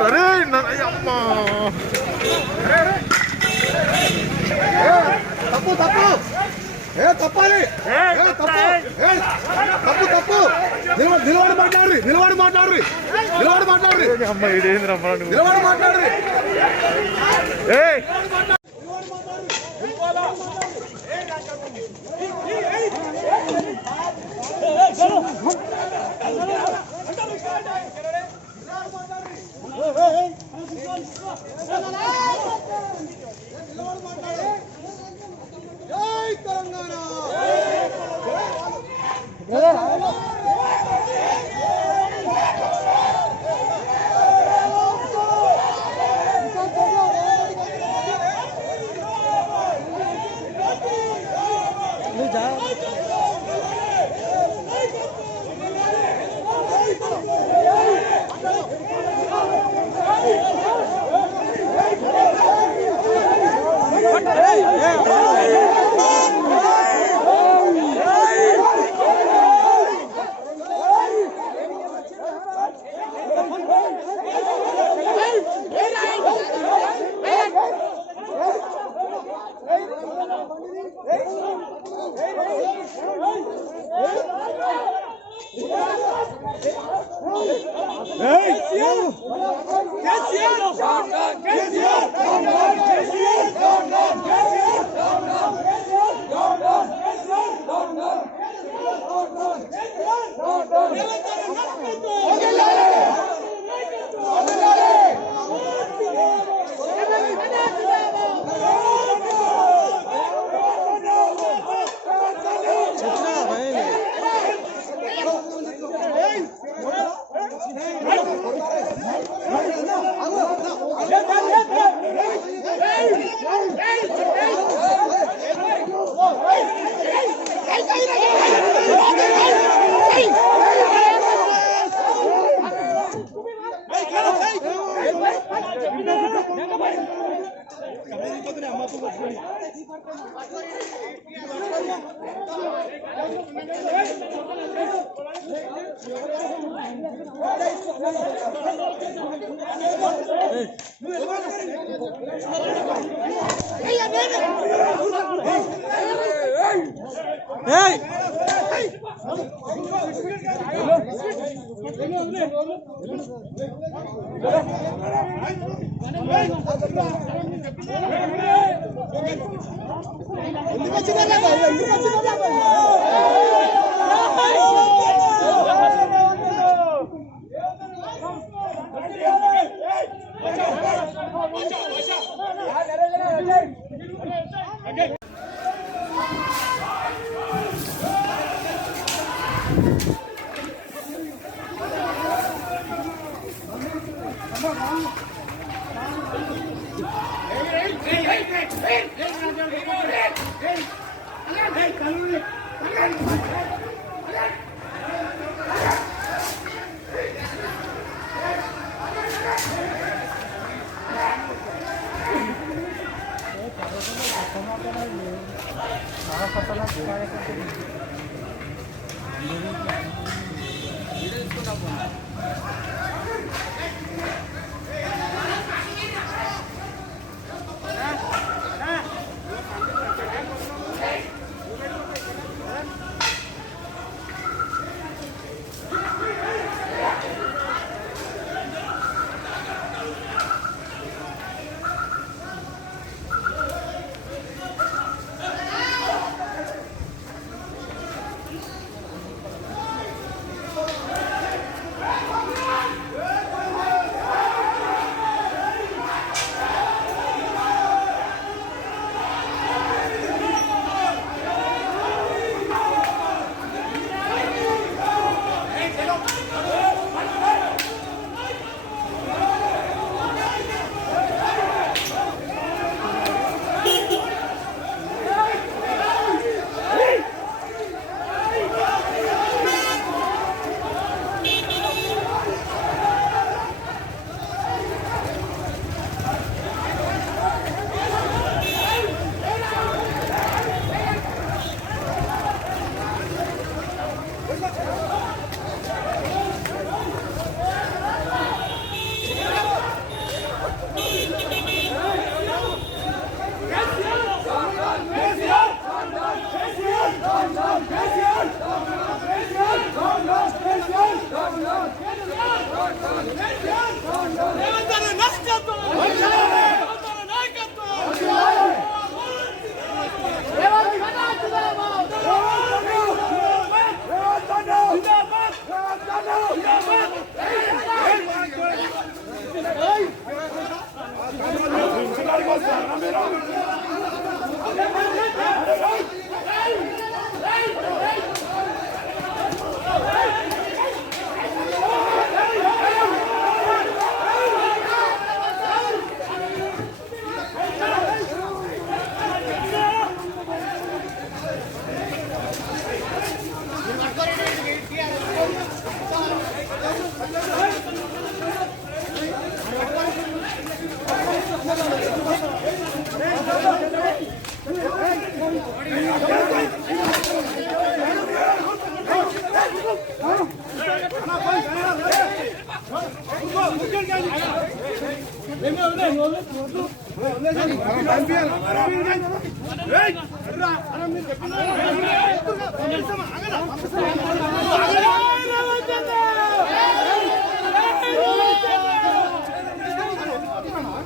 అరే అమ్మా తప్పు తప్పు తప్పాలి తప్పు తప్పు నిలబడి మాట్లాడరు నిలబడి మాట్లాడరు నిలబడి మాట్లాడరు అమ్మ ఇదేంద్ర నిలబడి మాట్లాడరు జై తెలంగాణ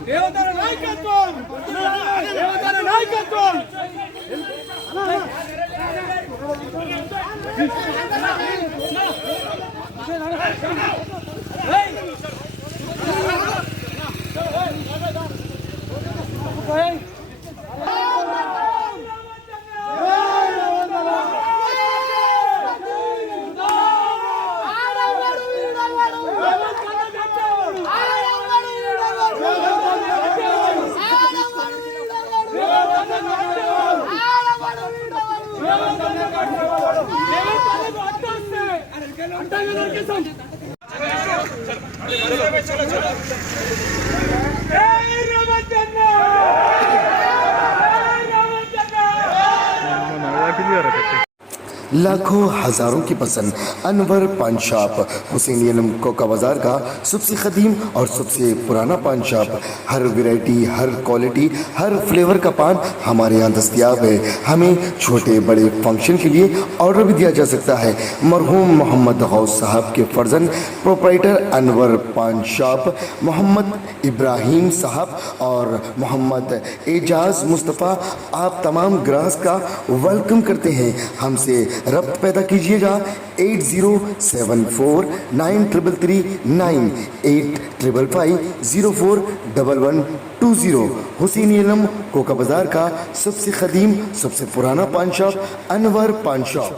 దేవతల నాయకత్వం, దేవతల నాయకత్వం. लाखों हजारों की पसंद अनवर पान शॉप हुसैनियन कोका बाजार का सबसे कदीम और सबसे पुराना पान शॉप। हर वैरायटी, हर क्वालिटी, हर फ्लेवर का पान हमारे यहाँ दस्तयाब है। हमें छोटे बड़े फंक्शन के लिए ऑर्डर भी दिया जा सकता है। मरहूम मोहम्मद गौस साहब के फर्जंद प्रोप्राइटर अनवर पान शॉप मोहम्मद इब्राहिम साहब और मोहम्मद एजाज मुस्तफ़ा आप तमाम ग्राहक का वेलकम करते हैं। हमसे रब्त पैदा कीजिएगा 8074933339 8555041120। हुसैनियन कोका बाजार का सबसे कदीम सबसे पुराना पान शॉप अनवर पान शॉप।